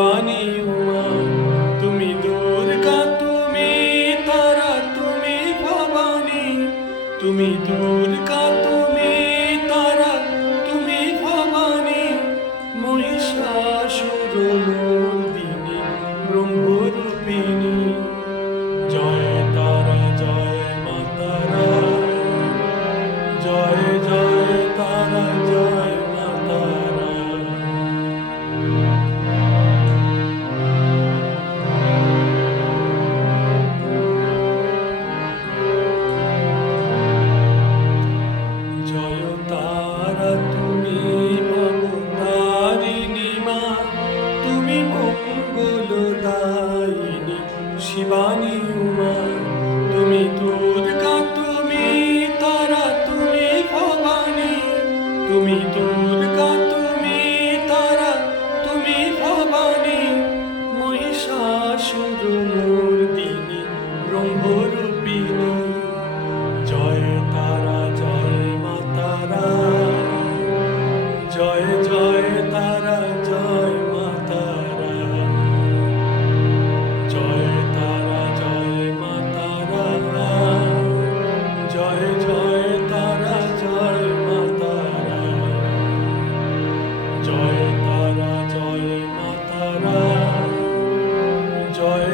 শিবানী উমা তুমি দুর্গা তুমি তারা তুমি ভবানী তুমি দুর্গা তুমি তারা তুমি ভবানী মহিষাসুরমর্দিনী ব্রহ্মরূপিণী জয় তারা জয় মা তারা জয় জয় তারা জয় মা তারা জয় তারা তুমি ভবতারিণী মা তুমি মঙ্গলদায়িনী শিবানী উমা তুমি দুর্গা তুমি তারা তুমি ভবানী তুমি দুর্গা তুমি তারা তুমি ভবানী মহিষাসুরমর্দিনী ব্রহ্মরূপিণী জয় তারা জয় মা তারা জয় জয় তারা জয় মা তারা জয় তারা জয় মা তারা জয় জয় তারা জয় মা তারা জয় তারা জয় মা তারা জয়